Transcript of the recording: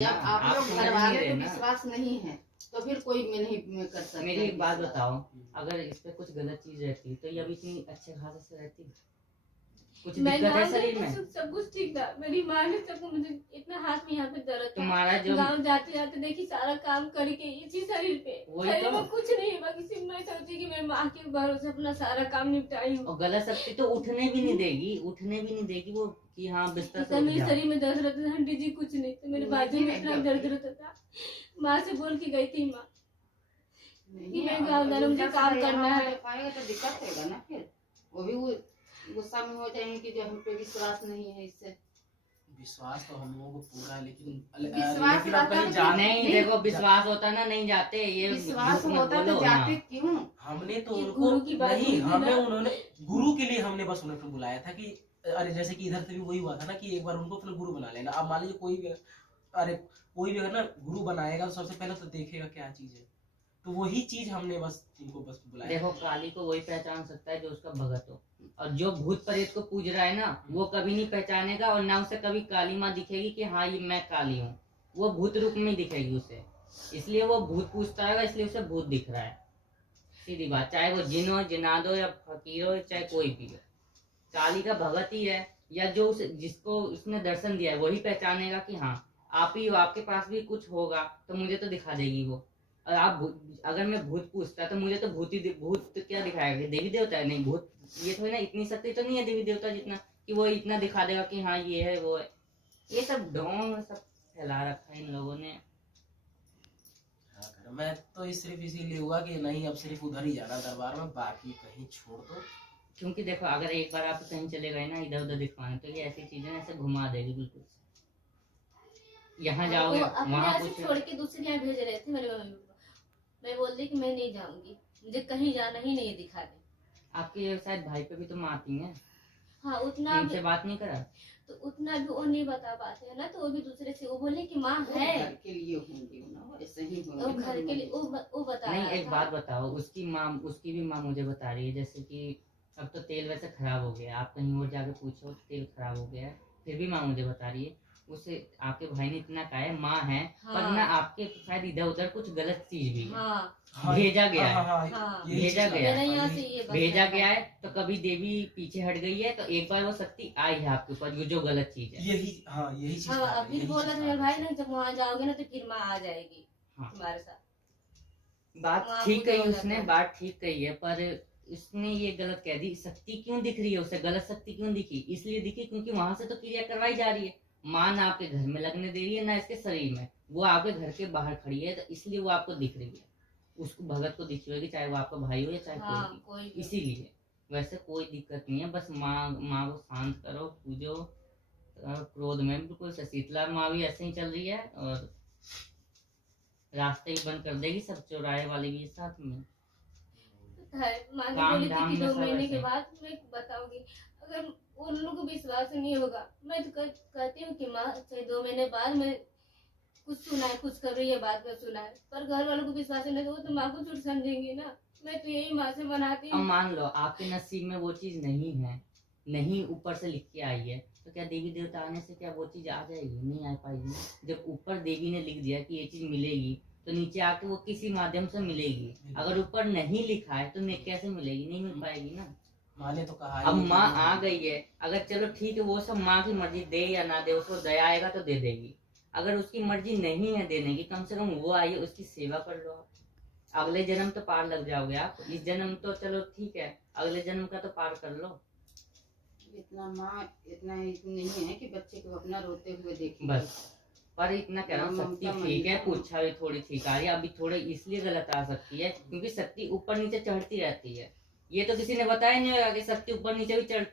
जब आप आप लोग समझ घर नहीं वाले रहे को ना। विश्वास नहीं है तो फिर कोई में नहीं में कर सकता। मेरी एक बात बताओ, अगर इस पे कुछ गलत चीज रहती तो ये अभी इतनी अच्छे खासे से रहती? कुछ मैं दिक्कत है गाँव शरीर गई में? तो सब कुछ ठीक था। मेरी माँ ने सब मुझे इतना हाथ में यहाँ पे दर्द था। तुम्हारा जो गाँव जाते जाते देखी सारा काम करके इसी शरीर पे वही शरीर तो। में कुछ नहीं बाकी सिर्फ मैं सोची कि मेरी माँ के भरोसे अपना सारा काम निपटाई हूँ। और गलत शक्ति तो उठने भी नहीं देगी, उठने भी नहीं देगी वो कि हाँ बिस्तर से उठ मेरे जा। शरीर में दर्द रहता था आंटी जी कुछ नहीं तो मेरे बाजू में इतना दर्द रहता था। माँ से बोल के गई थी माँ कि मैं गाँव जाना मुझे काम करना है। पाएगा तो दिक्कत होगा ना। फिर वो भी वो गुस्सा में हो जाएंगे कि जो हम पे विश्वास नहीं है। इससे विश्वास तो हम लोगों को पूरा है, लेकिन विश्वास लेकिन अब रहता कहीं तो जाने नहीं देखो, विश्वास होता ना नहीं जाते, ये विश्वास झूठ मत होता तो बोलो जाते ना। क्यों? हमने तो कि उनको गुरु की बात नहीं, हुई थी हमें ना। उन्होंने गुरु के लिए हमने बस उन्हें फिर बुलाया था कि अरे जैसे कि इधर से भी वही हुआ था ना कि एक बार उनको फिर गुरु बना लेना। अब मान लीजिए कोई भी अरे कोई भी अगर ना गुरु बनाएगा तो सबसे पहले तो देखेगा क्या चीज है, तो वही चीज हमने बस इनको बस बुलाया। देखो काली को वही पहचान सकता है जो उसका भगत हो, और जो भूत प्रेत को पूज रहा है ना वो कभी नहीं पहचानेगा, और ना उसे कभी काली माँ दिखेगी कि हाँ ये मैं काली हूँ। वो भूत रूप में दिखेगी उसे, इसलिए वो भूत पूजता है, इसलिए उसे भूत दिख रहा है। सीधी बात, चाहे वो जिन हो, जिनाद हो या फकीर हो, चाहे कोई भी हो, काली का भगत ही है, या जो जिसको उसने दर्शन दिया है वही पहचानेगा कि हाँ आप ही हो, आपके पास भी कुछ होगा तो मुझे तो दिखा देगी वो। और आप अगर मैं भूत पूछता तो मुझे तो भूत क्या दिखाएगा? देवी देवता है? नहीं, भूत ये थोड़ी ना, इतनी शक्ति तो नहीं है देवी देवता जितना कि वो इतना दिखा देगा कि हाँ ये है वो है। ये सब ढोंग सब फैला रखा है इन लोगों ने। मैं तो सिर्फ इसीलिए हुआ कि नहीं अब सिर्फ उधर ही जाना दरबार में, बाकी कहीं छोड़ दो। क्योंकि देखो अगर एक बार आप कहीं चले गए ना इधर उधर दिखवाने, तो ये ऐसी चीजें ऐसे घुमा देगी बिल्कुल। यहाँ जाओगे वहाँ कुछ छोड़ के दूसरे यहाँ भेज रहे थे मेरे मम्मी पापा। मैं बोलती कि मैं नहीं जाऊंगी, मुझे कहीं जाना ही नहीं, दिखा दे। आपके शायद भाई पे भी तो मारती हैं। हाँ उतना उनसे बात नहीं करा? तो उतना भी वो नहीं बता पाते है ना, तो वो भी दूसरे से वो बोले कि माँ है घर के लिए होंगे ना, ऐसे ही वो घर के लिए वो बता नहीं, रहा एक था। बात बताओ, उसकी भी माँ मुझे बता रही है जैसे कि अब तो तेल वैसे खराब हो गया, आप कहीं और जाके पूछो तेल खराब हो गया है, फिर भी माँ मुझे बता रही है उसे आपके भाई ने इतना कहा है माँ है। हाँ। पर ना आपके शायद इधर उधर कुछ गलत चीज भी है। हाँ भेजा गया है। हाँ यही भेजा चीज़ गया है। मेरा यहाँ से ये बस भेजा है। गया है तो कभी देवी पीछे हट गई है तो एक बार वो शक्ति आई है आपके ऊपर, जो गलत चीज है। यही चीज हाँ था, फिर यही बोला चीज़ था था। मेरे भाई ने जब वहाँ जाओगे ना तो फिर माँ आ जाएगी हाँ। तुम्हारे साथ। बात वहाँ ठीक पूजा कही हो जाता उसने, है। बात ठीक कही है, पर इसने ये गलत कह दी। शक्ति क्यों दिख रही है उसे? गलत शक्ति क्यों दिखी? इसलिए दिखी क्योंकि वहां से तो क्रिया करवाई जा रही है। माँ ना आपके घर में लगने दे रही है ना इसके शरीर में, वो आपके घर के बाहर खड़ी है, तो इसलिए वो आपको दिख रही है। उसको भगत को दिखी होगी, चाहे वो आपका भाई हो या चाहे हाँ, कोई कोई भी। भी। इसीलिए वैसे कोई दिक्कत नहीं है, बस माँ को शांत करो, पूजो। क्रोध में बिल्कुल से शीतला माँ भी ऐसे ही चल रही है, और रास्ते ही बंद कर देगी, सब चौराहे वाले भी साथ में। माँ ने काम बोली थी धाम कि में 2 सब महीने ऐसे। के बाद मैं बताऊंगी। अगर उन लोगों को विश्वास नहीं होगा, मैं तो कहती हूँ कि माँ चाहे 2 महीने बाद मैं कुछ सुना है, कुछ कर रही है बात में सुना है, पर घर वालों को विश्वास नहीं, तो वो तो माँ को झूठ समझेंगे ना। मैं तो यही माँ से बनाती अब हूँ। मान लो आपके नसीब में वो चीज नहीं है, नहीं ऊपर से लिख के आई है, तो क्या देवी देवता आने से क्या वो चीज आ जाएगी? नहीं आ पाएगी। जब ऊपर देवी ने लिख दिया कि ये चीज मिलेगी, तो नीचे आके वो किसी माध्यम से मिलेगी। अगर ऊपर नहीं लिखा है तो कैसे मिलेगी? नहीं मिल पाएगी ना। माँ ने तो कहा अब माँ आ गई है, अगर चलो ठीक है वो सब माँ की मर्जी, दे या ना दे, उसको दया आएगा तो दे देगी। अगर उसकी मर्जी नहीं है देने की, कम से कम वो आई है उसकी सेवा कर लो आप। अगले जन्म तो पार लग जाओगे आप, इस जन्म तो चलो ठीक है, अगले जन्म का तो पार कर लो। इतना माँ इतना नहीं है कि बच्चे को अपना रोते हुए देखे। बस पर इतना कह रहा हूँ, शक्ति ठीक है, पूछा भी थोड़ी ठीक आ रही है, अभी थोड़ी इसलिए गलत आ सकती है क्योंकि शक्ति ऊपर नीचे चढ़ती रहती है। ये तो किसी ने बताया नहीं होगा कि शक्ति ऊपर नीचे भी चढ़ती